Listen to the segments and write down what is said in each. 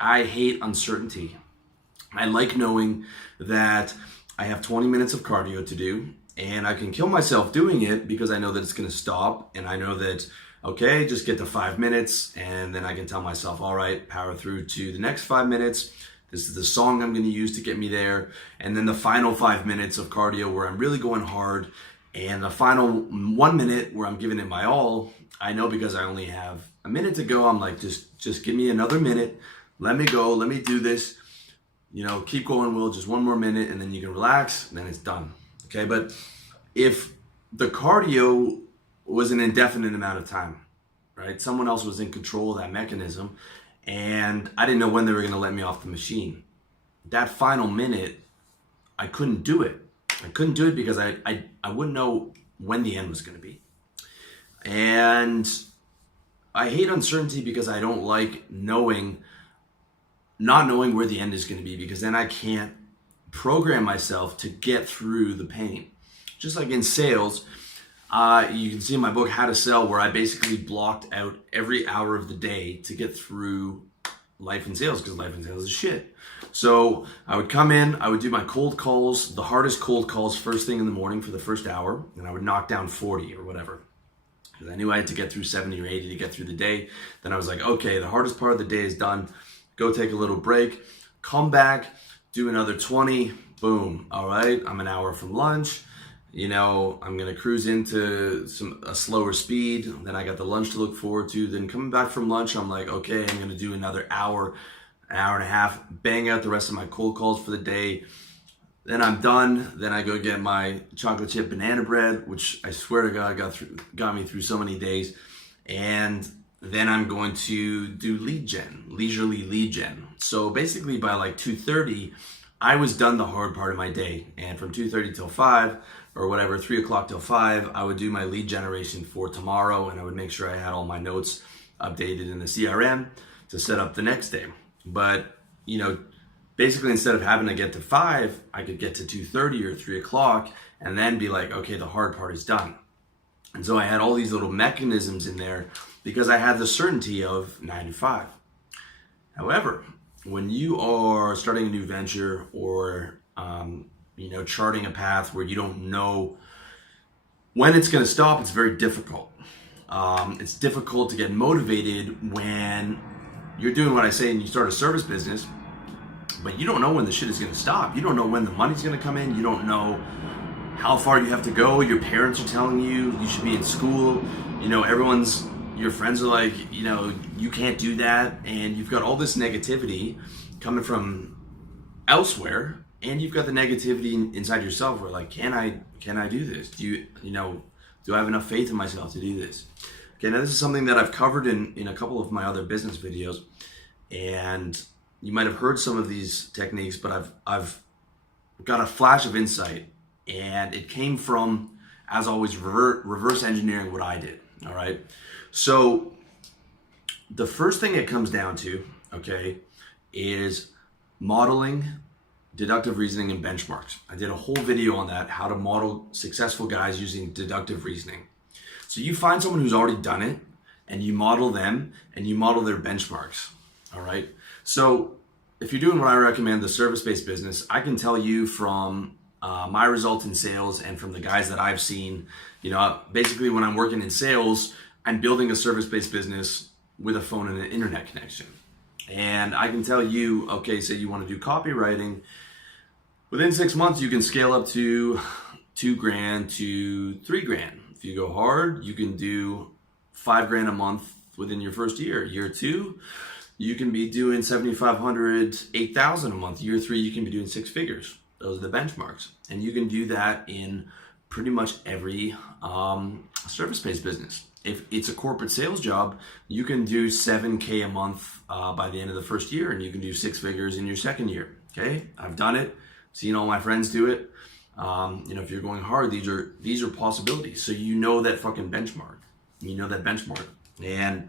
I hate uncertainty. I like knowing that I have 20 minutes of cardio to do and I can kill myself doing it because I know that it's going to stop, and I know that, okay, just get to 5 minutes, and then I can tell myself, all right, power through to the next 5 minutes. This is the song I'm going to use to get me there. And then the final 5 minutes of cardio where I'm really going hard, and the final 1 minute where I'm giving it my all. I know because I only have a minute to go. I'm like, just give me another minute. Let me go. Let me do this. Keep going, Will. Just one more minute, and then you can relax, and then it's done. Okay, but if the cardio was an indefinite amount of time, right? Someone else was in control of that mechanism, and I didn't know when they were going to let me off the machine. That final minute, I couldn't do it. I couldn't do it because I wouldn't know when the end was going to be. And I hate uncertainty because I don't like not knowing where the end is going to be, because then I can't program myself to get through the pain. Just like in sales, you can see in my book, How to Sell, where I basically blocked out every hour of the day to get through life in sales, because life in sales is shit. So I would come in, I would do my cold calls, the hardest cold calls first thing in the morning for the first hour, and I would knock down 40 or whatever. Because I knew I had to get through 70 or 80 to get through the day. Then I was like, okay, the hardest part of the day is done. Go take a little break, come back, do another 20, boom. All right, I'm an hour from lunch. I'm gonna cruise into a slower speed. Then I got the lunch to look forward to. Then coming back from lunch, I'm like, okay, I'm gonna do another hour, an hour and a half, bang out the rest of my cold calls for the day. Then I'm done. Then I go get my chocolate chip banana bread, which I swear to God got me through so many days. And then I'm going to do leisurely lead gen. So basically by like 2:30, I was done the hard part of my day. And from 2:30 till 5 or whatever, 3 o'clock till 5, I would do my lead generation for tomorrow, and I would make sure I had all my notes updated in the CRM to set up the next day. But, basically instead of having to get to 5, I could get to 2:30 or 3 o'clock and then be like, okay, the hard part is done. And so I had all these little mechanisms in there because I had the certainty of 9 to 5. However, when you are starting a new venture or, charting a path where you don't know when it's going to stop, it's very difficult. It's difficult to get motivated when you're doing what I say and you start a service business, but you don't know when the shit is going to stop. You don't know when the money's going to come in. You don't know how far you have to go. Your parents are telling you should be in school. Your friends are like, you can't do that. And you've got all this negativity coming from elsewhere. And you've got the negativity inside yourself where like, can I do this? Do I have enough faith in myself to do this? Okay, now this is something that I've covered in a couple of my other business videos. And you might have heard some of these techniques, but I've got a flash of insight. And it came from, as always, reverse engineering what I did, all right? So the first thing it comes down to, okay, is modeling, deductive reasoning, and benchmarks. I did a whole video on that, how to model successful guys using deductive reasoning. So you find someone who's already done it, and you model them, and you model their benchmarks, all right? So if you're doing what I recommend, the service-based business, I can tell you from my results in sales and from the guys that I've seen, basically when I'm working in sales, I'm building a service-based business with a phone and an internet connection. And I can tell you, okay, say you want to do copywriting, within 6 months, you can scale up to $2,000 to $3,000. If you go hard, you can do $5,000 a month within your first year. Year 2, you can be doing $7,500, $8,000 a month. Year 3, you can be doing 6 figures. Those are the benchmarks. And you can do that in pretty much every service-based business. If it's a corporate sales job, you can do $7,000 a month by the end of the first year, and you can do 6 figures in your second year. Okay, I've done it, seen all my friends do it. If you're going hard, these are possibilities. So that fucking benchmark. That benchmark. And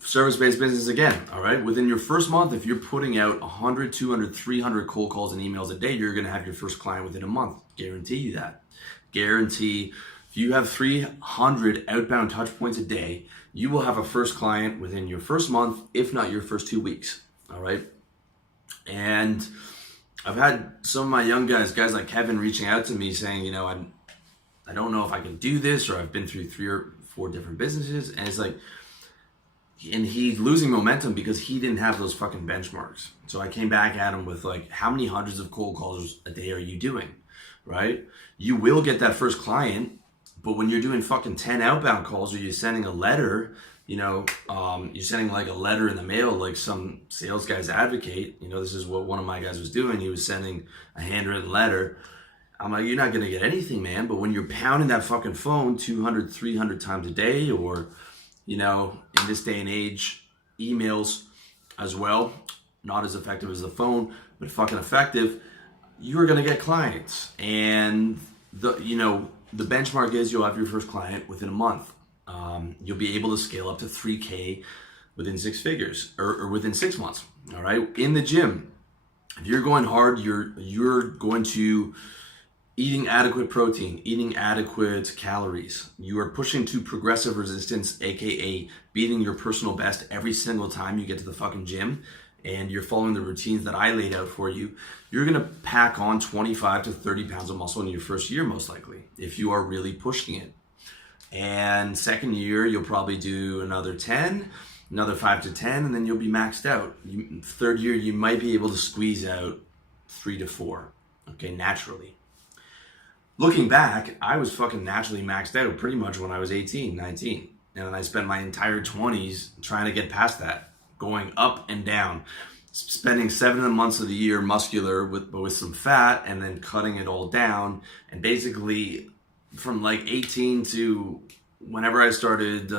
service-based business again, all right? Within your first month, if you're putting out 100, 200, 300 cold calls and emails a day, you're gonna have your first client within a month. Guarantee you that. Guarantee if you have 300 outbound touch points a day, you will have a first client within your first month, if not your first 2 weeks. All right. And I've had some of my young guys like Kevin, reaching out to me saying, you know, I don't know if I can do this, or I've been through 3 or 4 different businesses. And it's like, and he's losing momentum because he didn't have those fucking benchmarks. So I came back at him with like, how many hundreds of cold calls a day are you doing? Right? You will get that first client, but when you're doing fucking 10 outbound calls, or you're sending a letter, you know, you're sending like a letter in the mail, like some sales guys advocate, you know, this is what one of my guys was doing. He was sending a handwritten letter. I'm like, you're not going to get anything, man. But when you're pounding that fucking phone 200, 300 times a day, or, you know, in this day and age, emails as well, not as effective as the phone, but fucking effective, you're going to get clients. And the benchmark is you'll have your first client within a month. You'll be able to scale up to 3K within 6 figures, or within 6 months. All right. In the gym, if you're going hard, you're going to eating adequate protein, eating adequate calories. You are pushing to progressive resistance, aka beating your personal best every single time you get to the fucking gym, and you're following the routines that I laid out for you. You're gonna pack on 25 to 30 pounds of muscle in your first year, most likely, if you are really pushing it. And second year, you'll probably do another 10, another 5 to 10, and then you'll be maxed out. Third year, you might be able to squeeze out 3 to 4, okay, naturally. Looking back, I was fucking naturally maxed out pretty much when I was 18, 19. And then I spent my entire 20s trying to get past that, going up and down, spending 7 months of the year muscular with some fat, and then cutting it all down. And basically from like 18 to whenever I started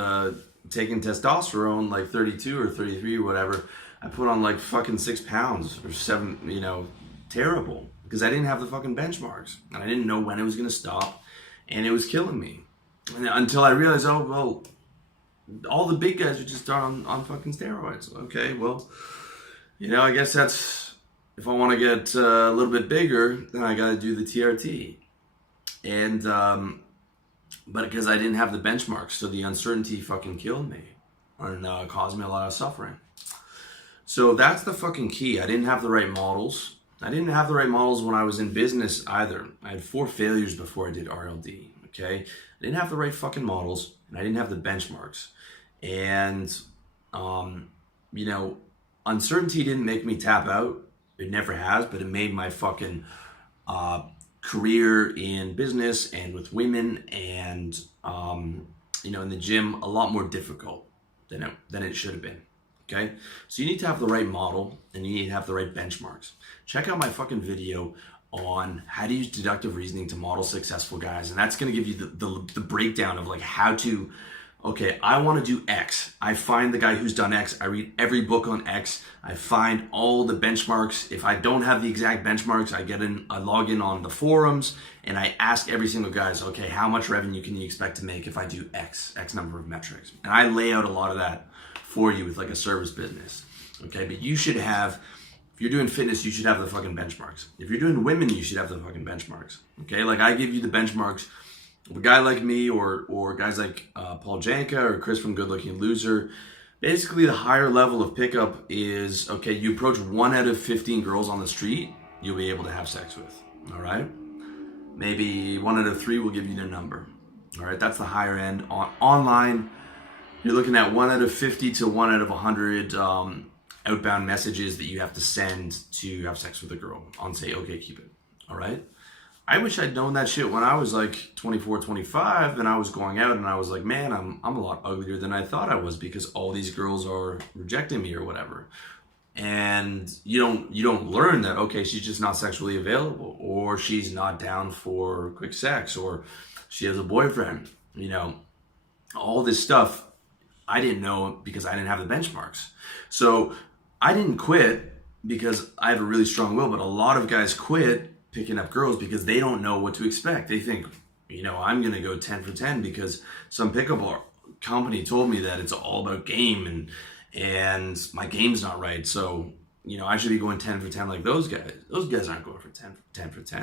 taking testosterone, like 32 or 33 or whatever, I put on like fucking 6 pounds or 7, you know, terrible. Because I didn't have the fucking benchmarks, and I didn't know when it was going to stop, and it was killing me. And until I realized, oh, well, all the big guys are just on fucking steroids. Okay, well, you know, I guess that's, if I want to get a little bit bigger, then I got to do the TRT. And, but because I didn't have the benchmarks, so the uncertainty fucking killed me and caused me a lot of suffering. So that's the fucking key. I didn't have the right models. I didn't have the right models when I was in business either. I had 4 failures before I did RLD, okay? I didn't have the right fucking models, and I didn't have the benchmarks. And, you know, uncertainty didn't make me tap out. It never has, but it made my fucking career in business and with women and, you know, in the gym a lot more difficult than it should have been. Okay, so you need to have the right model, and you need to have the right benchmarks. Check out my fucking video on how to use deductive reasoning to model successful guys, and that's going to give you the breakdown of like how to, okay, I want to do X. I find the guy who's done X. I read every book on X. I find all the benchmarks. If I don't have the exact benchmarks, I log in on the forums, and I ask every single guy, okay, how much revenue can you expect to make if I do X number of metrics? And I lay out a lot of that for you with like a service business, okay? But you should have, if you're doing fitness, you should have the fucking benchmarks. If you're doing women, you should have the fucking benchmarks, okay? Like I give you the benchmarks of a guy like me or guys like Paul Janka or Chris from Good Looking Loser. Basically, the higher level of pickup is, okay, you approach 1 out of 15 girls on the street, you'll be able to have sex with, all right? Maybe 1 out of 3 will give you their number, all right? That's the higher end. Online, you're looking at 1 out of 50 to 1 out of 100 outbound messages that you have to send to have sex with a girl on say, okay, keep it. All right. I wish I'd known that shit when I was like 24, 25 and I was going out and I was like, man, I'm a lot uglier than I thought I was because all these girls are rejecting me or whatever. And you don't learn that, okay, she's just not sexually available, or she's not down for quick sex, or she has a boyfriend, you know, all this stuff. I didn't know because I didn't have the benchmarks. So I didn't quit because I have a really strong will, but a lot of guys quit picking up girls because they don't know what to expect. They think, you know, I'm going to go 10 for 10 because some pickup company told me that it's all about game and my game's not right. So, you know, I should be going 10 for 10 like those guys. Those guys aren't going for 10 for 10.